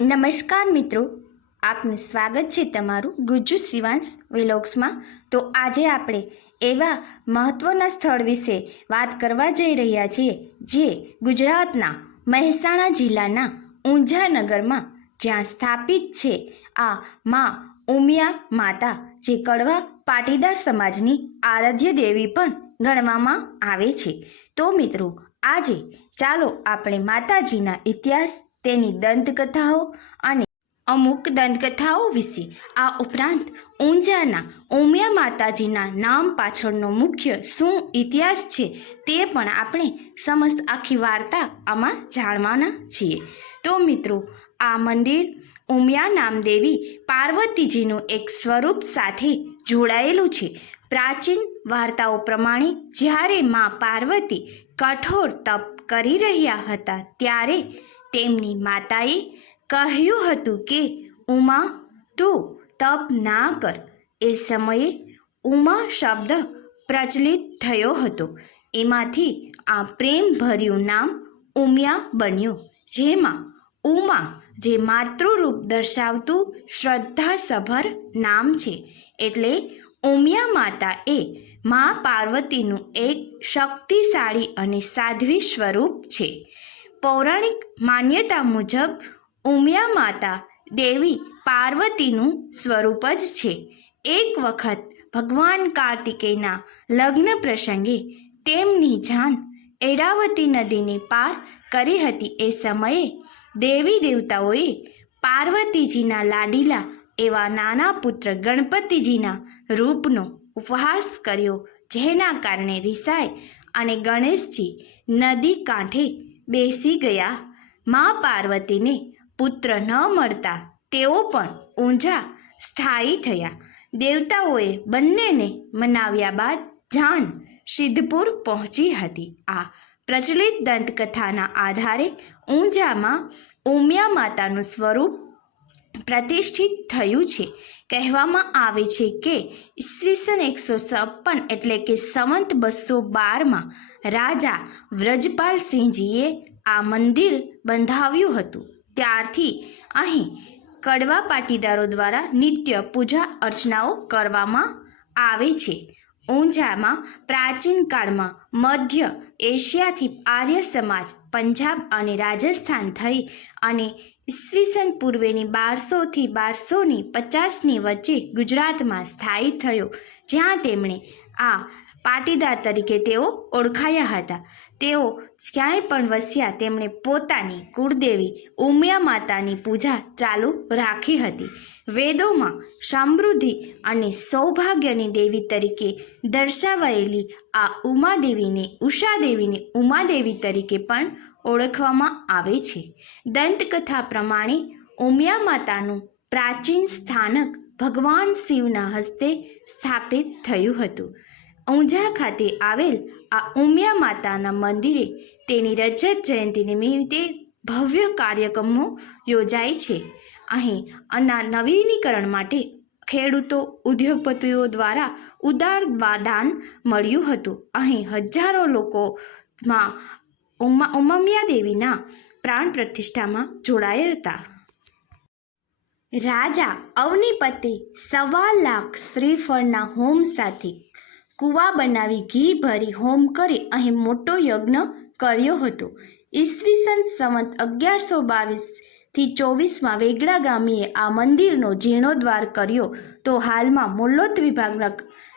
નમસ્કાર મિત્રો, આપનું સ્વાગત છે તમારું ગુજ્જુ શિવાંશ વિલોક્સમાં તો આજે આપણે એવા મહત્ત્વના સ્થળ વિશે વાત કરવા જઈ રહ્યા છીએ, જે ગુજરાતના મહેસાણા જિલ્લાના ઊંઝા નગરમાં જ્યાં સ્થાપિત છે આ મા ઉમિયા માતા, જે કડવા પાટીદાર સમાજની આરાધ્ય દેવી પણ ગણવામાં આવે છે. તો મિત્રો, આજે ચાલો આપણે માતાજીના ઇતિહાસ તેની દંતકથાઓ અને અમુક દંતકથાઓ વિશે. આ ઉપરાંત ઊંઝાના ઉમિયા માતાજીના નામ પાછળનો મુખ્ય શું ઇતિહાસ છે તે પણ આપણે સમસ્ત આખી વાર્તા આમાં જાણવાના છીએ. તો મિત્રો, આ મંદિર ઉમિયા નામદેવી પાર્વતીજીનું એક સ્વરૂપ સાથે જોડાયેલું છે. પ્રાચીન વાર્તાઓ પ્રમાણે જ્યારે મા પાર્વતી કઠોર તપ કરી રહ્યા હતા ત્યારે તેમની માતાએ કહ્યું હતું કે, ઉમા, તું તપ ના કર. એ સમયે ઉમા શબ્દ પ્રચલિત થયો હતો. એમાંથી આ પ્રેમભર્યું નામ ઉમિયા બન્યું, જેમાં ઉમા જે માતૃરૂપ દર્શાવતું શ્રદ્ધાસભર નામ છે. એટલે ઉમિયા માતા એ મા પાર્વતીનું એક શક્તિશાળી અને સાધ્વી સ્વરૂપ છે. પૌરાણિક માન્યતા મુજબ ઉમિયા માતા દેવી પાર્વતીનું સ્વરૂપ જ છે. એક વખત ભગવાન કાર્તિકેયના લગ્ન પ્રસંગે તેમની જાન એરાવતી નદીને પાર કરી હતી. એ સમયે દેવી દેવતાઓએ પાર્વતીજીના લાડીલા એવા નાના પુત્ર ગણપતિજીના રૂપનો ઉપહાસ કર્યો, જેના કારણે રિસાય અને ગણેશજી નદી કાંઠે બેસી ગયા. મા પાર્વતીને પુત્ર ન મળતા તેઓ પણ ઊંઝા સ્થાયી થયા. દેવતાઓએ બંનેને મનાવ્યા બાદ જાન સિદ્ધપુર પહોંચી હતી. આ પ્રચલિત દંતકથાના આધારે ઊંઝામાં ઉમિયા માતાનું સ્વરૂપ પ્રતિષ્ઠિત થયું છે. કહેવામાં આવે છે કે ઈસવીસન એકસો છપ્પન એટલે કે સંવંત બસો બારમાં રાજા વ્રજપાલસિંહજીએ આ મંદિર બંધાવ્યું હતું. ત્યારથી અહીં કડવા પાટીદારો દ્વારા નિત્ય પૂજા અર્ચનાઓ કરવામાં આવે છે. ઊંઝામાં, પ્રાચીન કાળમાં મધ્ય એશિયાથી આર્ય સમાજ, પંજાબ અને રાજસ્થાન થઈ અને ઈસવીસન પૂર્વેની બારસોથી બારસોની પચાસની વચ્ચે ગુજરાતમાં સ્થાયી થયો, જ્યાં તેમણે આ પાટીદાર તરીકે તેઓ ઓળખાયા હતા. તેઓ ક્યાંય પણ વસ્યા તેમણે પોતાની કુળદેવી ઉમિયા માતાની પૂજા ચાલુ રાખી હતી. વેદોમાં સમૃદ્ધિ અને સૌભાગ્યની દેવી તરીકે દર્શાવાયેલી આ ઉમાદેવીને ઉષાદેવીને ઉમાદેવી તરીકે પણ ઓળખવામાં આવે છે. દંતકથા પ્રમાણે ઉમિયા માતાનું પ્રાચીન સ્થાનક ભગવાન શિવના હસ્તે સ્થાપિત થયું હતું. ઊંઝા ખાતે આવેલ આ ઉમિયા માતાના મંદિરે તેની રજત જયંતિ નિમિત્તે ભવ્ય કાર્યક્રમો યોજાય છે. અહીં અના નવીનીકરણ માટે ખેડૂતો, ઉદ્યોગપતિઓ દ્વારા ઉદાર દાન મળ્યું હતું. અહીં હજારો લોકોમાં ઉમા, ઉમમિયા દેવીના પ્રાણ પ્રતિષ્ઠામાં જોડાયા હતા. રાજા અવનીપતિ સવા લાખ શ્રીફળના હોમ સાથે કૂવા બનાવી ઘી ભરી હોમ કરી અહીં મોટો યજ્ઞ કર્યો હતો. ઈસવીસન સંવત અગિયારસો બાવીસથી ચોવીસમાં વેગડા ગામીએ આ મંદિરનો જીર્ણોદ્વાર કર્યો. તો હાલમાં મુલ્લોત વિભાગના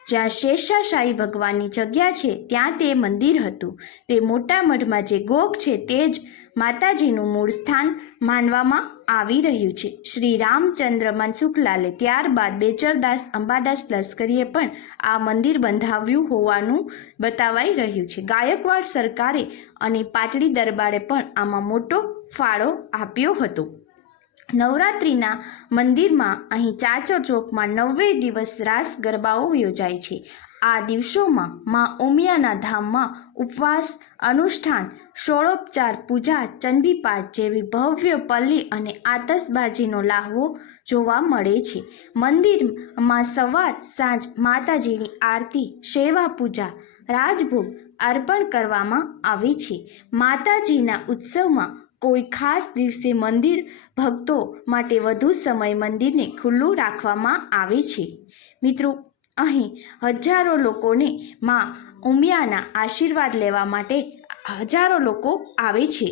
જ્યાં શેષાશાહી ભગવાનની જગ્યા છે, ત્યાં તે મંદિર હતું. તે મોટા મઢમાં જે ગોપ છે, તે જ માતાજીનું મૂળ સ્થાન માનવામાં આવી રહ્યું છે. શ્રી રામચંદ્ર મનસુખલાલે ત્યારબાદ બેચરદાસ અંબાદાસ લશ્કરીએ પણ આ મંદિર બંધાવ્યું હોવાનું બતાવાઈ રહ્યું છે. ગાયકવાડ સરકારે અને પાટડી દરબારે પણ આમાં મોટો ફાળો આપ્યો હતો. નવરાત્રિના મંદિરમાં અહીં ચાચર ચોકમાં નવે દિવસ રાસ ગરબાઓ યોજાય છે. આ દિવસોમાં મા ઉમિયાના ધામમાં ઉપવાસ, અનુષ્ઠાન ષોળોપચાર પૂજા ચંદીપાઠ જેવી ભવ્ય પલ્લી અને આતશબાજીનો લાહવો જોવા મળે છે. મંદિરમાં સવાર, સાંજ, માતાજીની આરતી સેવા પૂજા, રાજભોગ અર્પણ કરવામાં આવે છે. માતાજીના ઉત્સવમાં કોઈ ખાસ દિવસે મંદિર ભક્તો માટે વધુ સમય મંદિરને ખુલ્લું રાખવામાં આવે છે. મિત્રો અહીં હજારો લોકોને માં ઉમિયાના આશીર્વાદ લેવા માટે હજારો લોકો આવે છે.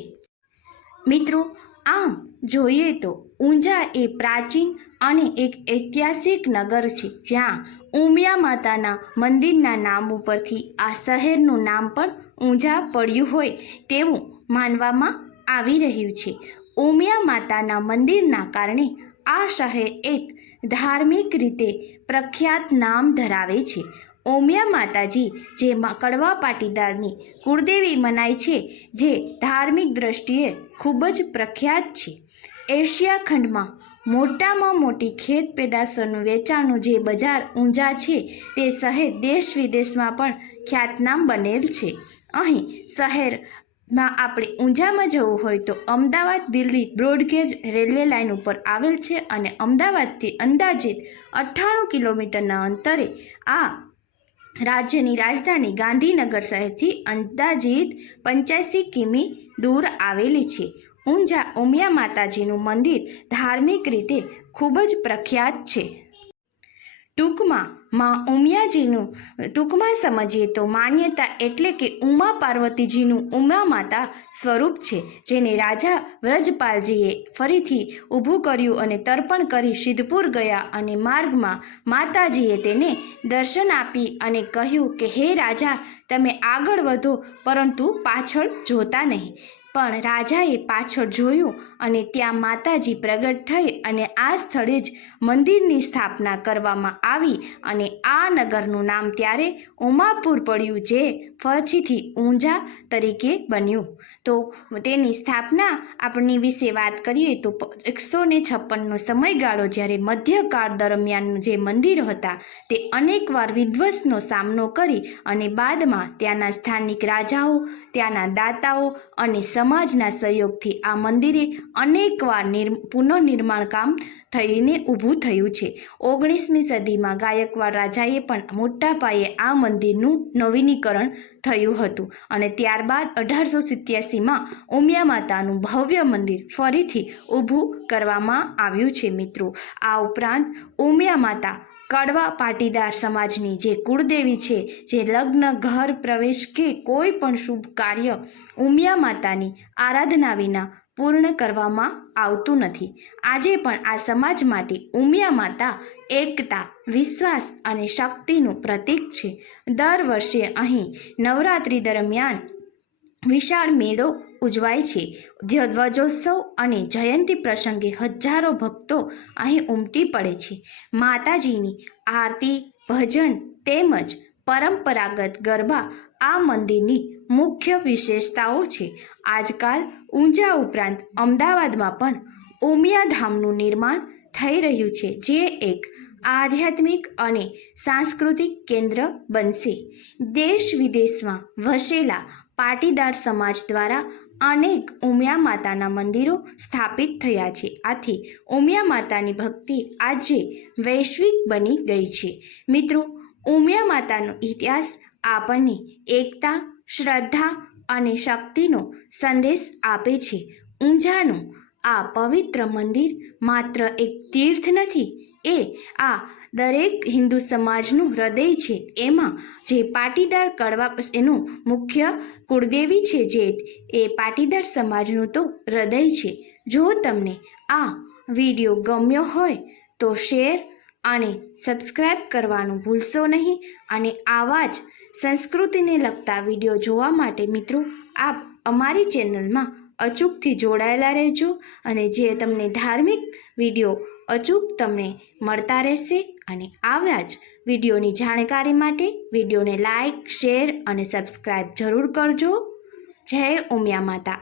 મિત્રો, આમ જોઈએ તો ઊંઝા એ પ્રાચીન અને એક ઐતિહાસિક નગર છે, જ્યાં ઉમિયા માતાના મંદિરના નામ ઉપરથી આ શહેરનું નામ પણ ઊંઝા પડ્યું હોય તેવું માનવામાં આવી રહ્યું છે. ઉમિયા માતાના મંદિરના કારણે આ શહેર એક ધાર્મિક રીતે પ્રખ્યાત નામ ધરાવે છે. ઓમિયા માતાજી, જે કડવા પાટીદારની કુળદેવી મનાય છે, જે ધાર્મિક દ્રષ્ટિએ ખૂબ જ પ્રખ્યાત છે. એશિયા ખંડમાં મોટામાં મોટી ખેત પેદાશોનું વેચાણનું જે બજાર ઊંઝા છે, તે શહેર દેશ વિદેશમાં પણ ખ્યાતનામ બનેલ છે. અહીં શહેરમાં આપણે ઊંઝામાં જવું હોય તો Ahmedabad Delhi broad gauge railway line ઉપર આવેલ છે અને અમદાવાદથી અંદાજિત અઠ્ઠાણું કિલોમીટરના અંતરે આ રાજ્યની રાજધાની ગાંધીનગર શહેરથી અંદાજિત પંચ્યાસી કિમી દૂર આવેલી છે. ઊંઝા ઉમિયા માતાજીનું મંદિર ધાર્મિક રીતે ખૂબ જ પ્રખ્યાત છે. ટૂંકમાં માં ઉમિયાજીનું, ટૂંકમાં સમજીએ તો માન્યતા એટલે કે ઉમા પાર્વતીજીનું ઉમા માતા સ્વરૂપ છે, જેને રાજા વ્રજપાલજીએ ફરીથી ઊભું કર્યું અને તર્પણ કરી સિદ્ધપુર ગયા અને માર્ગમાં માતાજીએ તેને દર્શન આપી અને કહ્યું કે, હે રાજા, તમે આગળ વધો, પરંતુ પાછળ જોતા નહીં. પણ રાજાએ પાછળ જોયું અને ત્યાં માતાજી પ્રગટ થઈ અને આ સ્થળે જ મંદિરની સ્થાપના કરવામાં આવી અને આ નગરનું નામ ત્યારે ઉમાપુર પડ્યું જે પછીથી ઊંઝા તરીકે બન્યું. તો તેની સ્થાપના આપણી વિશે વાત કરીએ તો એકસો ને છપ્પનનો સમયગાળો જ્યારે મધ્યકાળ દરમિયાનનું જે મંદિર હતા તે અનેકવાર વિધ્વંસનો સામનો કરી અને બાદમાં ત્યાંના સ્થાનિક રાજાઓ, ત્યાંના દાતાઓ અને સમાજના સહયોગથી આ મંદિરે અનેકવાર નિર્મ, પુનઃનિર્માણ કામ થઈને ઊભું થયું છે. ઓગણીસમી સદીમાં ગાયકવાડ રાજાએ પણ મોટા પાયે આ મંદિરનું નવીનીકરણ થયું હતું અને ત્યારબાદ અઢારસો સિત્યાસીમાં ઉમિયા માતાનું ભવ્ય મંદિર ફરીથી ઊભું કરવામાં આવ્યું છે મિત્રો. આ ઉપરાંત ઉમિયા માતા કડવા પાટીદાર સમાજની જે કુળદેવી છે, જે લગ્ન, ઘર, પ્રવેશ કે કોઈ પણ શુભ કાર્ય ઉમિયા માતાની આરાધના વિના પૂર્ણ કરવામાં આવતું નથી. આજે પણ આ સમાજ માટે ઉમિયા માતા એકતા, વિશ્વાસ અને શક્તિનું પ્રતીક છે. દર વર્ષે અહીં નવરાત્રિ દરમિયાન વિશાળ મેળો ઉજવાય છે. ધ્વ- ધ્વજોત્સવ અને જયંતી પ્રસંગે હજારો ભક્તો અહીં ઉમટી પડે છે. માતાજીની આરતી, ભજન તેમજ પરંપરાગત ગરબા આ મંદિરની મુખ્ય વિશેષતાઓ છે. આજકાલ ઊંઝા ઉપરાંત અમદાવાદમાં પણ ઉમિયાધામનું નિર્માણ થઈ રહ્યું છે, જે એક આધ્યાત્મિક અને સાંસ્કૃતિક કેન્દ્ર બનશે. દેશ વિદેશમાં વસેલા પાટીદાર સમાજ દ્વારા અનેક ઉમિયા માતાના મંદિરો સ્થાપિત થયા છે. આથી ઉમિયા માતાની ભક્તિ આજે વૈશ્વિક બની ગઈ છે. મિત્રો, ઉમિયા માતાનો ઇતિહાસ આપણને એકતા, શ્રદ્ધા અને શક્તિનો સંદેશ આપે છે. ઊંઝાનું આ પવિત્ર મંદિર માત્ર એક તીર્થ નથી એ આ દરેક હિન્દુ સમાજનું હૃદય છે. એમાં જે પાટીદાર કડવા એનું મુખ્ય કુળદેવી છે જે, એ પાટીદાર સમાજનું તો હૃદય છે. જો તમને આ વીડિયો ગમ્યો હોય તો શેર અને સબસ્ક્રાઈબ કરવાનું ભૂલશો નહીં અને આવા જ સંસ્કૃતિને લગતા વીડિયો જોવા માટે મિત્રો આપ અમારી ચેનલમાં અચૂકથી જોડાયેલા રહેજો અને જે તમને ધાર્મિક વીડિયો અચૂક તમને મળતા રહેશે અને આવ્યા જ વિડીયોની જાણકારી માટે વિડીયોને લાઇક શેર અને સબસ્ક્રાઈબ જરૂર કરજો. જય ઉમિયા માતા.